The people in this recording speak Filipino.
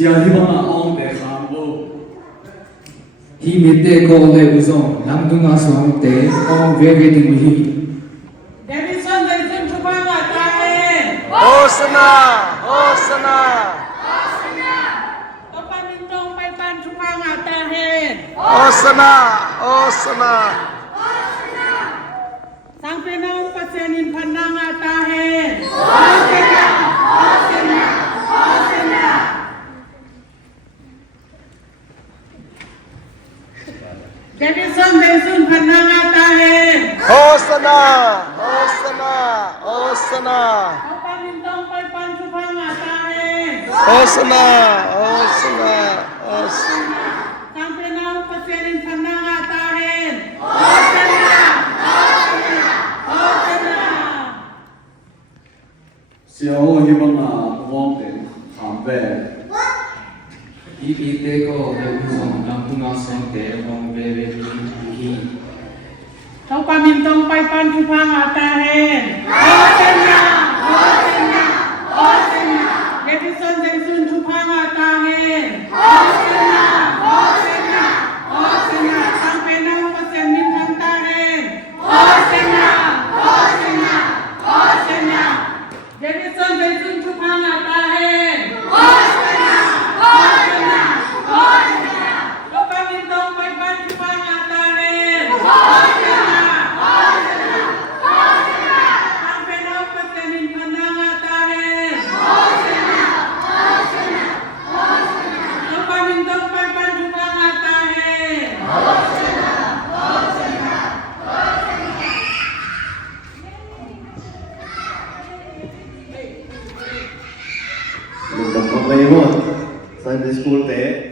Siya ong de khambo. Hi mitte ko le uzong langdunga suangte ong veve dinghi. Davison Delfin Chupanga Tahen. Hosana, Hosana, Kapamintong May Pan Chupanga Tahen. Hosana, Hosana, Sang Pinong Pasyanin Pananga Tahen. Davison Delfin Pananga Tahen. Hosana, Hosana, Hosana, Kapamintong May Pan Chupanga Tahen. Hosana, Hosana, Hosana. Sang Pinong Pasyanin Pananga Tahen. Siya ong de khambe. Hi mitte ko le uzong langdunga suangte ong veve dinghi. Kapamintong May Pan Chupanga Tahen. Davison Delfin Chupanga Tahen. Sang Pinong Pasyanin Pantahen. Davison Delfin Chupanga Tahen. Kapamintong May Pan Chupanga Tahen. Sang Pinong Pasyanin Pananga Tahen. Kapamintong May Pan Chupanga Tahen. Lugam pa kayo Sunday school te.